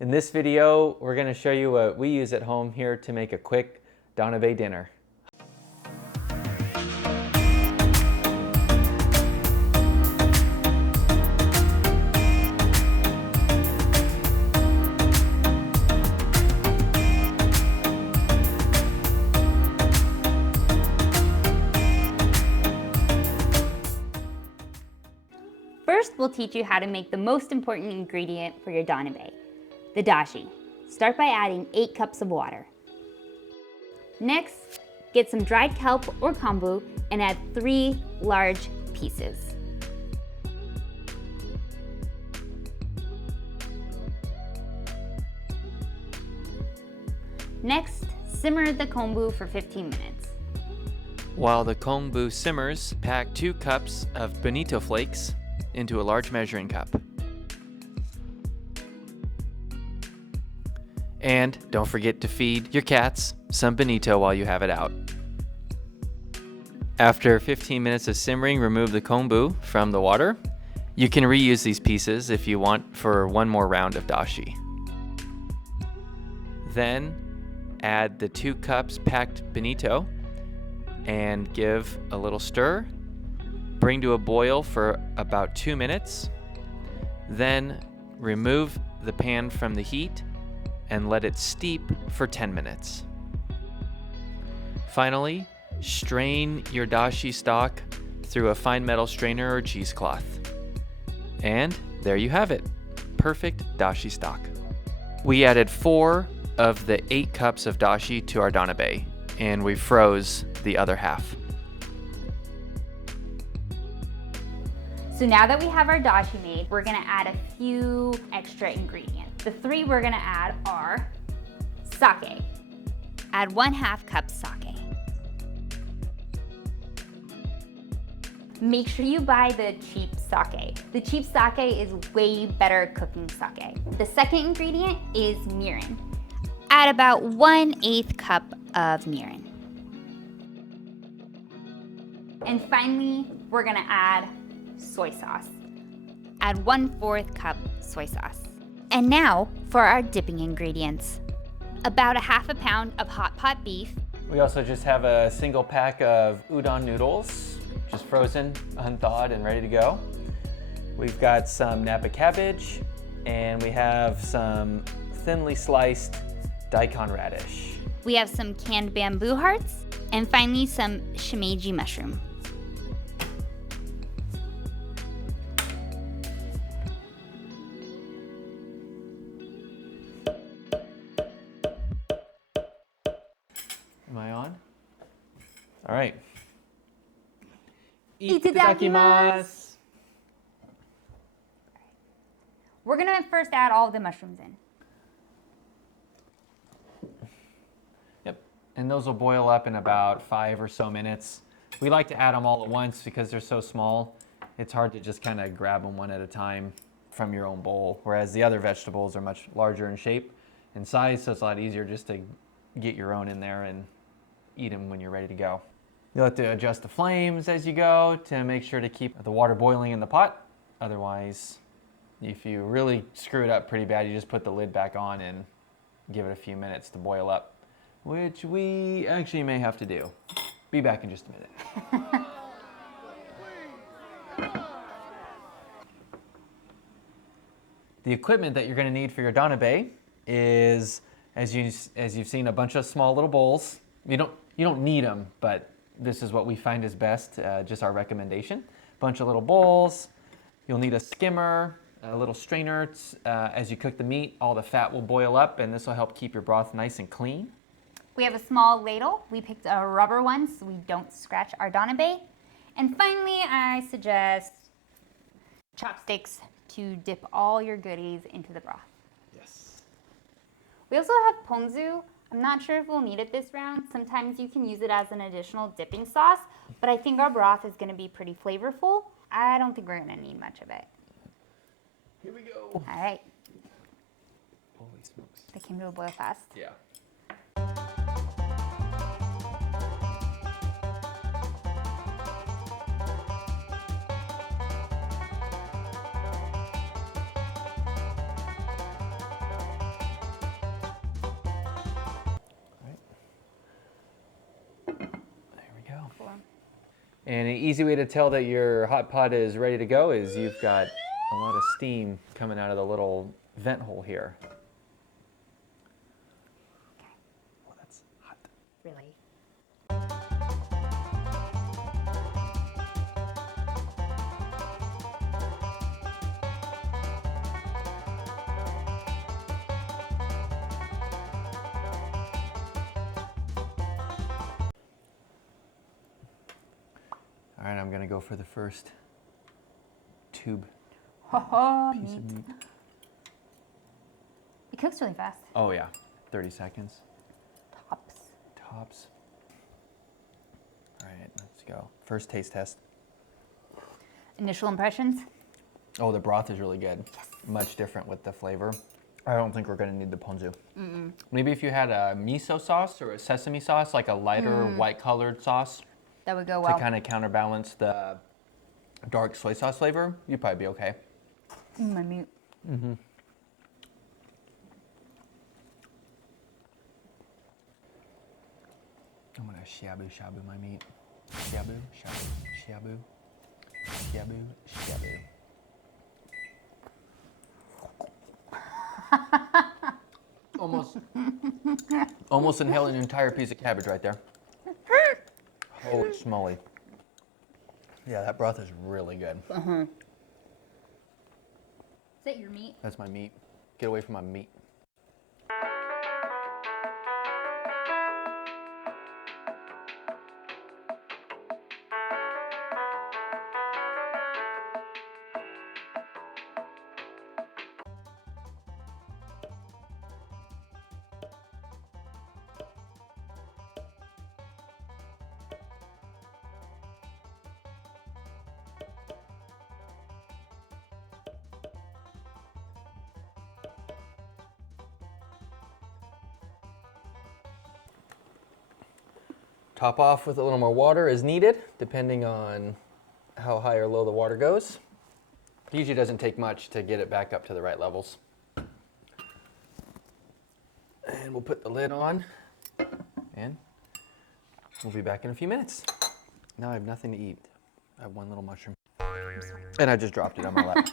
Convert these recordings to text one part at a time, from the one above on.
In this video, we're going to show you what we use at home here to make a quick Donabe dinner. First, we'll teach you how to make the most important ingredient for your donabe, the dashi. Start by adding 8 cups of water. Next, get some dried kelp or kombu and add 3 large pieces. Next, simmer the kombu for 15 minutes. While the kombu simmers, pack 2 cups of bonito flakes into a large measuring cup. And don't forget to feed your cats some bonito while you have it out. After 15 minutes of simmering, remove the kombu from the water. You can reuse these pieces if you want for one more round of dashi. Then add the 2 cups packed bonito and give a little stir. Bring to a boil for about 2 minutes. Then remove the pan from the heat and let it steep for 10 minutes. Finally, strain your dashi stock through a fine metal strainer or cheesecloth. And there you have it, perfect dashi stock. We added 4 of the 8 cups of dashi to our donabe, and we froze the other half. So now that we have our dashi made, we're gonna add a few extra ingredients. The 3 we're gonna add are sake. Add 1/2 cup sake. Make sure you buy the cheap sake. The cheap sake is way better cooking sake. The second ingredient is mirin. Add about 1/8 cup of mirin. And finally, we're gonna add soy sauce. Add 1/4 cup soy sauce. And now for our dipping ingredients. About 1/2 pound of hot pot beef. We also just have a single pack of udon noodles, just frozen, unthawed, and ready to go. We've got some Napa cabbage, and we have some thinly sliced daikon radish. We have some canned bamboo hearts, and finally some shimeji mushroom. Am I on? All right. Itadakimasu. We're gonna first add all of the mushrooms in. Yep, and those will boil up in about 5 or so minutes. We like to add them all at once because they're so small. It's hard to just kind of grab them one at a time from your own bowl, whereas the other vegetables are much larger in shape and size, so it's a lot easier just to get your own in there and eat them when you're ready to go. You'll have to adjust the flames as you go to make sure to keep the water boiling in the pot. Otherwise, if you really screw it up pretty bad, you just put the lid back on and give it a few minutes to boil up, which we actually may have to do. Be back in just a minute. The equipment that you're going to need for your donabe is, as you've seen, a bunch of small little bowls. You don't need them, but this is what we find is best, just our recommendation. Bunch of little bowls. You'll need a skimmer, a little strainer. As you cook the meat, all the fat will boil up, and this will help keep your broth nice and clean. We have a small ladle. We picked a rubber one so we don't scratch our donabe. And finally, I suggest chopsticks to dip all your goodies into the broth. Yes. We also have ponzu. I'm not sure if we'll need it this round. Sometimes you can use it as an additional dipping sauce, but I think our broth is gonna be pretty flavorful. I don't think we're gonna need much of it. Here we go. All right. Holy smokes. That came to a boil fast. Yeah. And an easy way to tell that your hot pot is ready to go is you've got a lot of steam coming out of the little vent hole here. Oh, that's hot. Really? All right, I'm gonna go for the first tube piece of meat. It cooks really fast. Oh yeah, 30 seconds. Tops. All right, let's go. First taste test. Initial impressions? Oh, the broth is really good. Yes. Much different with the flavor. I don't think we're gonna need the ponzu. Maybe if you had a miso sauce or a sesame sauce, like a lighter white colored sauce, That would go well. to kind of counterbalance the dark soy sauce flavor, you'd probably be okay. My meat. I'm gonna shabu shabu my meat. Shabu, shabu, shabu, shabu, shabu. Almost inhaled an entire piece of cabbage right there. Holy smoly. Yeah, that broth is really good. Is that your meat? That's my meat. Get away from my meat. Top off with a little more water as needed, depending on how high or low the water goes. It usually doesn't take much to get it back up to the right levels. And we'll put the lid on, and we'll be back in a few minutes. Now I have nothing to eat. I have one little mushroom. And I just dropped it on my lap.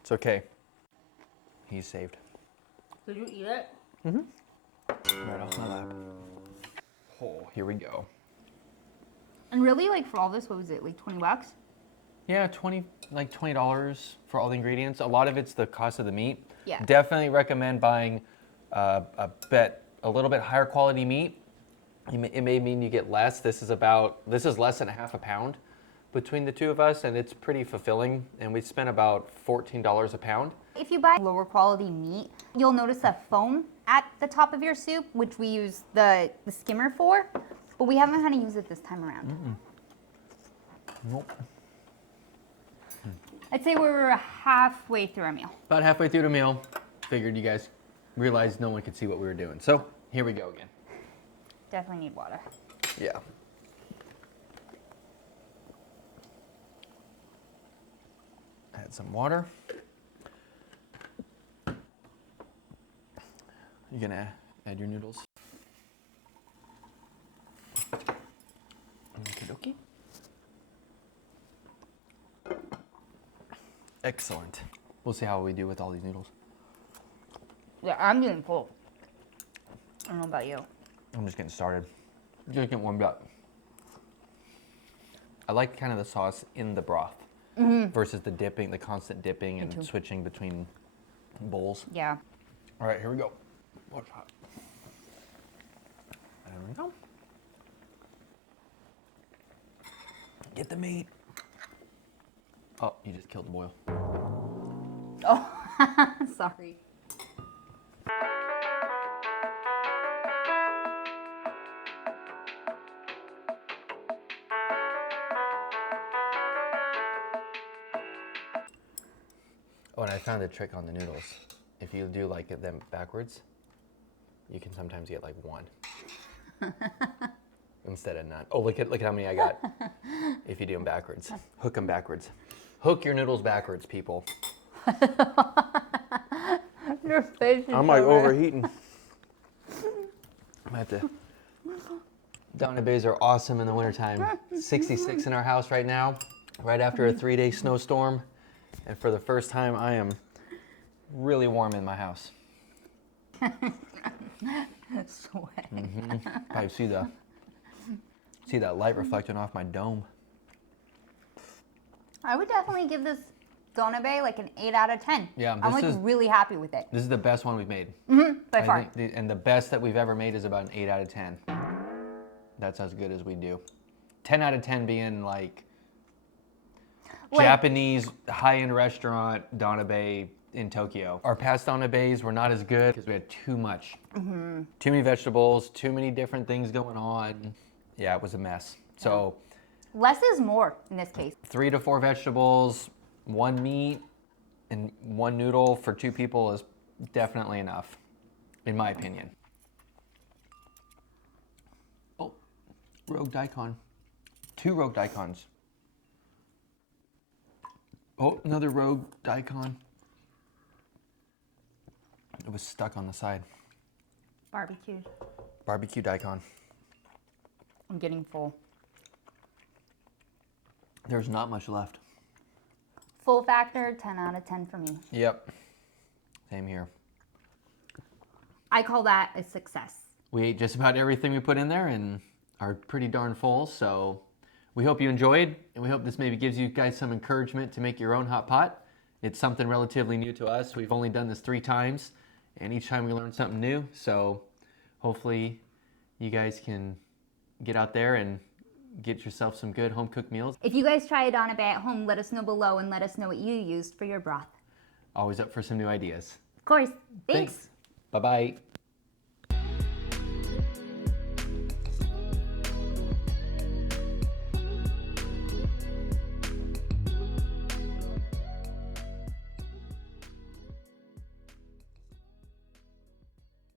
It's okay. He's saved. Did you eat it? Right off my lap. Oh, here we go. And really, like for all this, what was it, like 20 bucks? Yeah, $20 for all the ingredients. A lot of it's the cost of the meat. Yeah. Definitely recommend buying a little bit higher quality meat. It may mean you get less. This is less than half a pound between the two of us, and it's pretty fulfilling. And we spent about $14 a pound. If you buy lower quality meat, you'll notice a foam at the top of your soup, which we use the skimmer for, but we haven't had to use it this time around. Nope. I'd say we're halfway through our meal. About halfway through the meal, figured you guys realized no one could see what we were doing. So here we go again. Definitely need water. Yeah. Add some water. You're gonna add your noodles. Okie dokie. Excellent. We'll see how we do with all these noodles. Yeah, I'm getting full. I don't know about you. I'm just getting started. Just getting warmed up. I like kind of the sauce in the broth versus the dipping, the constant dipping and switching between bowls. Yeah. All right, here we go. Watch hot. There we go. Get the meat. Oh, you just killed the boil. Oh, sorry. Oh, and I found a trick on the noodles. If you do like them backwards, you can sometimes get like one instead of none. Oh, look at how many I got. If you do them backwards, hook them backwards. Hook your noodles backwards, people. Your face is I'm like overheating. I have to Donabes are awesome in the wintertime. 66 in our house right now, right after a 3-day snowstorm. And for the first time, I am really warm in my house. Sweat. I see that light reflecting off my dome. I would definitely give this Donabe like an 8 out of 10. Yeah, I'm this like is- really happy with it. This is the best one we've made. By far. And the best that we've ever made is about an 8 out of 10. That's as good as we do. 10 out of 10 being like Japanese high-end restaurant Donabe in Tokyo. Our past Donabes were not as good because we had too much. Too many vegetables, too many different things going on. Yeah, it was a mess. So Less is more in this case. 3 to 4 vegetables, 1 meat, and 1 noodle for 2 people is definitely enough, in my opinion. Oh, rogue daikon. 2 rogue daikons. Oh, another rogue daikon. It was stuck on the side. Barbecued. Barbecue daikon. I'm getting full. There's not much left. Full factor, 10 out of 10 for me. Yep. Same here. I call that a success. We ate just about everything we put in there and are pretty darn full, so we hope you enjoyed, and we hope this maybe gives you guys some encouragement to make your own hot pot. It's something relatively new to us. We've only done this 3 times, and each time we learn something new, so hopefully you guys can get out there and get yourself some good home-cooked meals. If you guys try a Donabe at home, let us know below and let us know what you used for your broth. Always up for some new ideas. Of course. Thanks. Bye-bye.